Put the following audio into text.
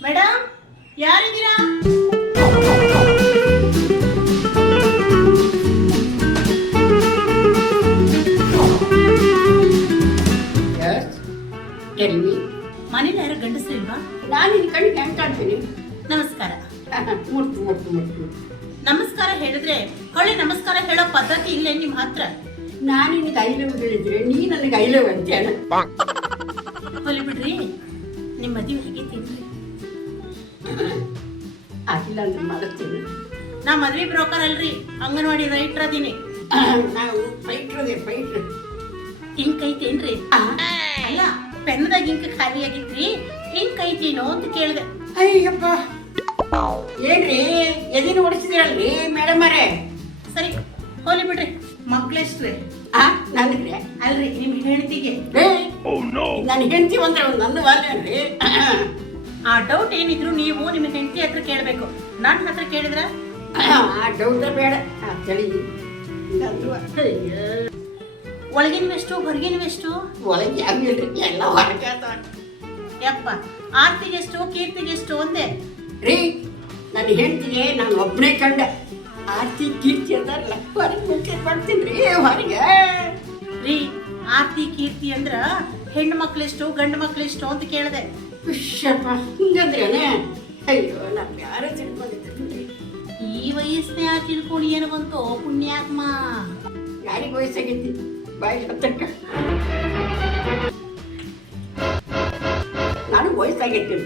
Madam ಯಾರಿದ್ದೀರಾ? me. ಮನೇಲಿ ಯಾರು ಗಂಡಸರಿಲ್ವಾ ನಾನು ನಿನ್ನ ಕಣ್ಣಿಗೆ ಹೆಂಗೆ ಕಾಣ್ತೀನಿ? ನಮಸ್ಕಾರ. ಮುರ್ತು ಮುರ್ತು ಮುರ್ತು. ನಮಸ್ಕಾರ ಹೇಳಿದ್ರೆ ಹೊಳೆ ನಮಸ್ಕಾರ ಹೇಳೋ ಪದ್ಧತಿ ಇಲ್ಲೇ ನಿಮ್ ಹತ್ರ? ನಾನು ನಿನಗೆ ಐಲವ್ ಹೇಳಿದ್ರೆ ನೀ ನನಗೆ ಐಲವ್ ಅಂತ ಹೊಲಿ ಬಿಡ್ರಿ ನಿಮ್ಮ ಮದುವೆ ಹೇಗೈತಿ ಆಗಿಲ್ಲ ಅಂದ್ರೆ ನಾ ಮದ್ವೆ ಬ್ರೋಕರ್ ಅಲ್ರಿ ಅಂಗನವಾಡಿ ರೈಟ್ರ್ ಅದೀನಿ. ನಾವು ಫೈಟ್ರದೆ ಫೈಟ್ರ್ ಇಂಕ್ ಐತೇನ್ರಿ ಅಲ್ಲ ಪೆನ್ದಾಗ ಇಂಕ್ ಖಾಲಿ ಆಗಿತ್ರಿ ಇಂಕ್ ಐತೇನೋ ಅಂತ ಕೇಳಿದೆ. ಅಯ್ಯಪ್ಪ. ಏನ್ರಿ ಎದಿನ ಓಡಿಸಿದ್ರಲ್ರಿ ಮೇಡಮ್ ಅವರೇ? ಸರಿ ಹೋಲಿ ಬಿಡ್ರಿ. ಮಕ್ಳೆಷ್ಟ್ರಿ? ಆ ನನಗ್ರೆ ಅಲ್ರಿ ನಿಮ್ಗೆ ಹೆಂಡತಿಗೆ. ನನ್ನ ನಾನು ಹೆಂಡತಿ ಅಂದ್ರೆ ನನ್ನ ನನ್ನ ವಾಲ್ಯನ್ರಿ ಆ ಡೌಟ್ ಏನಿದ್ರು ನೀವು ನಿಮ್ಮ ಹೆಂಡತಿ ಹತ್ರ ಕೇಳಬೇಕು. ನನ್ನ ಹತ್ರ ಕೇಳಿದ್ರೆ? ಆ ಡೌಟ ಬೇಡ. ಆ ಚಳಿ. ಒಳಗಿನವೆಷ್ಟು ಹೊರಗಿನವೆಷ್ಟು ಒಳಗೆ ಆಗಿಲ್ರಿ ಎಲ್ಲ ಹೊರಗೆ. ಯಪ್ಪ ಆರ್ತಿಗೆಷ್ಟು ಕೀರ್ತಿಗೆಷ್ಟು ಒಂದೇ? ರೀ ನನ್ನ ಹೆಂಡತಿಗೆ ನಾನು ಒಬ್ಬನೇ ಕಂಡ. ಆರ್ತಿ ಕೀರ್ತಿ ಅಂತಾರಲ್ಲ ಹೊರಗೆ ಮುಖ್ಯ ಬರ್ತೀನಿ ರೀ ಹೊರಗೆ. ಆರ್ತಿ ಕೀರ್ತಿ ಅಂದ್ರ ಹೆಣ್ಣು ಮಕ್ಳೆಷ್ಟು ಗಂಡು ಮಕ್ಳೆಷ್ಟು ಅಂತ ಕೇಳಿದೆ. ಹುಷಪ್ಪ ಹಿಂಗಂದ್ರೇನೆ? ಅಯ್ಯೋ ನಾನು ಯಾರೋ ತಿಳ್ಕೊಂಡಿದ್ದೀನಿ ಈ ವಯಸ್ಸಿನ ಆ ತಿಳ್ಕೊಂಡು ಏನು ಬಂತು ಪುಣ್ಯಾತ್ಮ. ಯಾರಿಗೆ ವಯಸ್ಸಾಗೈತಿ? ಬಾಯಿ ಹತ್ತಕ್ಕ. ನಾನು ವಯಸ್ಸಾಗೈತಿ